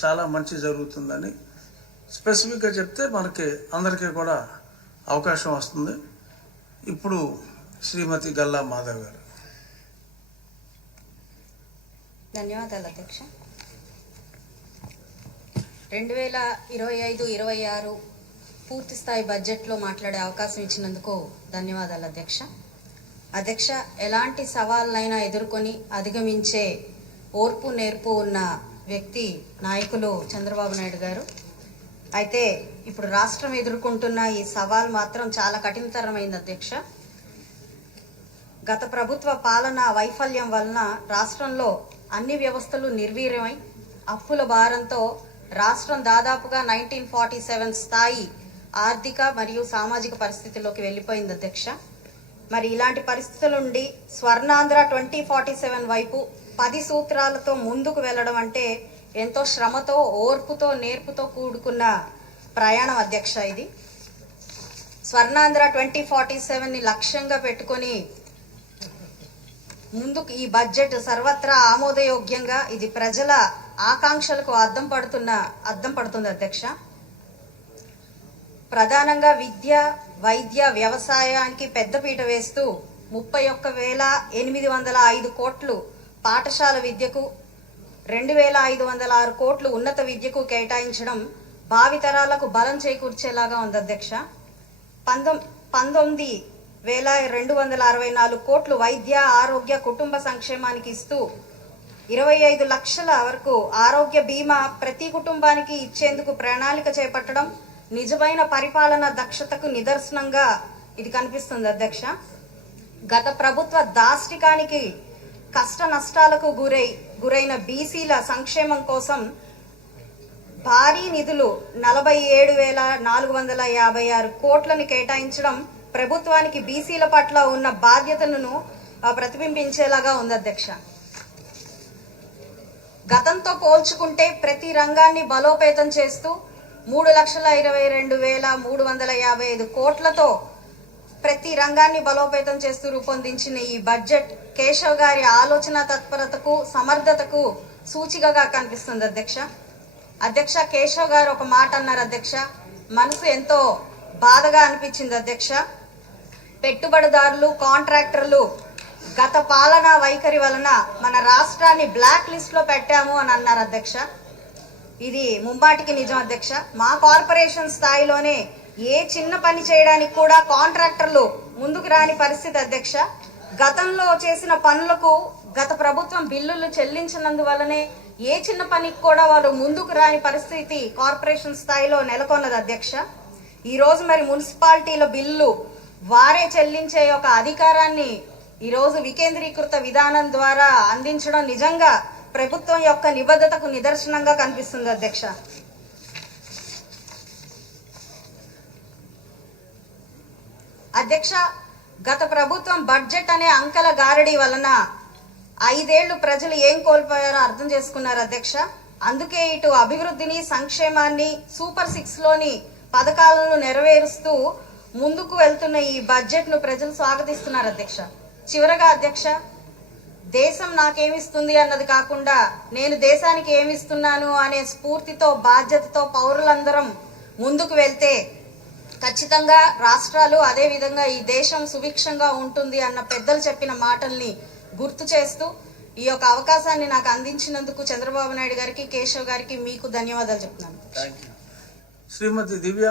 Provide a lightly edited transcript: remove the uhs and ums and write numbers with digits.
చాలా మంచి జరుగుతుందని స్పెసిఫిక్గా చెప్తే మనకి అందరికీ కూడా అవకాశం వస్తుంది. ఇప్పుడు శ్రీమతి గల్లా మాధవ్ గారు. ధన్యవాదాలు అధ్యక్ష. 2025-26 పూర్తి స్థాయి బడ్జెట్లో మాట్లాడే అవకాశం ఇచ్చినందుకు ధన్యవాదాలు అధ్యక్ష. అధ్యక్ష, ఎలాంటి సవాళ్ళనైనా ఎదుర్కొని అధిగమించే ఓర్పు నేర్పు ఉన్న వ్యక్తి నాయకులు చంద్రబాబు నాయుడు గారు. అయితే ఇప్పుడు రాష్ట్రం ఎదుర్కొంటున్న ఈ సవాల్ మాత్రం చాలా కఠినతరమైంది అధ్యక్ష. గత ప్రభుత్వ పాలన వైఫల్యం వలన రాష్ట్రంలో అన్ని వ్యవస్థలు నిర్వీర్యమై అప్పుల భారంతో రాష్ట్రం దాదాపుగా 1947 స్థాయి ఆర్థిక మరియు సామాజిక పరిస్థితిలోకి వెళ్ళిపోయింది అధ్యక్ష. మరి ఇలాంటి పరిస్థితుల నుండి స్వర్ణాంధ్ర 2047 వైపు 10 సూత్రాలతో ముందుకు వెళ్ళడం అంటే ఎంతో శ్రమతో ఓర్పుతో నేర్పుతో కూడుకున్న ప్రయాణం అధ్యక్ష. ఇది స్వర్ణాంధ్ర 2047ని లక్ష్యంగా పెట్టుకొని ముందుకు ఈ బడ్జెట్ సర్వత్రా ఆమోదయోగ్యంగా ఇది ప్రజల ఆకాంక్షలకు అద్దం పడుతుంది అధ్యక్ష. ప్రధానంగా విద్య, వైద్య, వ్యవసాయానికి పెద్దపీట వేస్తూ 31,805 కోట్లు పాఠశాల విద్యకు, 2,506 కోట్లు ఉన్నత విద్యకు కేటాయించడం భావితరాలకు బలం చేకూర్చేలాగా ఉంది అధ్యక్ష. 19,264 కోట్లు వైద్య, ఆరోగ్య, కుటుంబ సంక్షేమానికి ఇస్తూ 25 లక్షల వరకు ఆరోగ్య బీమా ప్రతి కుటుంబానికి ఇచ్చేందుకు ప్రణాళిక చేపట్టడం నిజమైన పరిపాలన దక్షతకు నిదర్శనంగా ఇది కనిపిస్తుంది అధ్యక్ష. గత ప్రభుత్వ దాష్టికానికి కష్ట నష్టాలకు గురైన బీసీల సంక్షేమం కోసం భారీ నిధులు 47,456 కోట్లను కేటాయించడం ప్రభుత్వానికి బీసీల పట్ల ఉన్న బాధ్యతలను ప్రతిబింబించేలాగా ఉంది అధ్యక్ష. గతంతో పోల్చుకుంటే ప్రతి రంగాన్ని బలోపేతం చేస్తూ 3,22,355 కోట్లతో ప్రతి రంగాన్ని బలోపేతం చేస్తూ రూపొందించిన ఈ బడ్జెట్ కేశవ్ గారి ఆలోచన తత్పరతకు, సమర్థతకు సూచికగా కనిపిస్తుంది అధ్యక్ష. అధ్యక్ష, కేశవ్ గారు ఒక మాట అన్నారు అధ్యక్ష, మనసు ఎంతో బాధగా అనిపించింది అధ్యక్ష. పెట్టుబడిదారులు, కాంట్రాక్టర్లు గత పాలనా వైఖరి వలన మన రాష్ట్రాన్ని బ్లాక్ లిస్ట్ లో పెట్టాము అని అన్నారు అధ్యక్ష. ఇది ముమ్మాటికి నిజం అధ్యక్ష. మా కార్పొరేషన్ స్థాయిలోనే ఏ చిన్న పని చేయడానికి కూడా కాంట్రాక్టర్లు ముందుకు రాని పరిస్థితి అధ్యక్ష. గతంలో చేసిన పనులకు గత ప్రభుత్వం బిల్లులు చెల్లించినందువల్లనే ఏ చిన్న పనికి కూడా వారు ముందుకు రాని పరిస్థితి కార్పొరేషన్ స్థాయిలో నెలకొన్నది అధ్యక్ష. ఈ రోజు మరి మున్సిపాలిటీల బిల్లు వారే చెల్లించే ఒక అధికారాన్ని ఈరోజు వికేంద్రీకృత విధానం ద్వారా అందించడం నిజంగా ప్రభుత్వం యొక్క నిబద్ధతకు నిదర్శనంగా కనిపిస్తుంది అధ్యక్ష. అధ్యక్ష, గత ప్రభుత్వం బడ్జెట్ అనే అంకెల గారడీ వలన 5 ఏళ్లు ప్రజలు ఏం కోల్పోయారో అర్థం చేసుకున్నారు అధ్యక్ష. అందుకే ఇటు అభివృద్ధిని, సంక్షేమాన్ని, సూపర్ 6 లోని పథకాలను నెరవేరుస్తూ ముందుకు వెళ్తున్న ఈ బడ్జెట్ ను ప్రజలు స్వాగతిస్తున్నారు అధ్యక్ష. చివరగా అధ్యక్ష, దేశం నాకేమిస్తుంది అన్నది కాకుండా నేను దేశానికి ఏమిస్తున్నాను అనే స్ఫూర్తితో, బాధ్యతతో పౌరులందరం ముందుకు వెళ్తే ఖచ్చితంగా రాష్ట్రాలు, అదే విధంగా ఈ దేశం సుభిక్షంగా ఉంటుంది అన్న పెద్దలు చెప్పిన మాటల్ని గుర్తు చేస్తూ ఈ యొక్క అవకాశాన్ని నాకు అందించినందుకు చంద్రబాబు నాయుడు గారికి, కేశవ్ గారికి, మీకు ధన్యవాదాలు చెప్తున్నాను. శ్రీమతి దివ్య.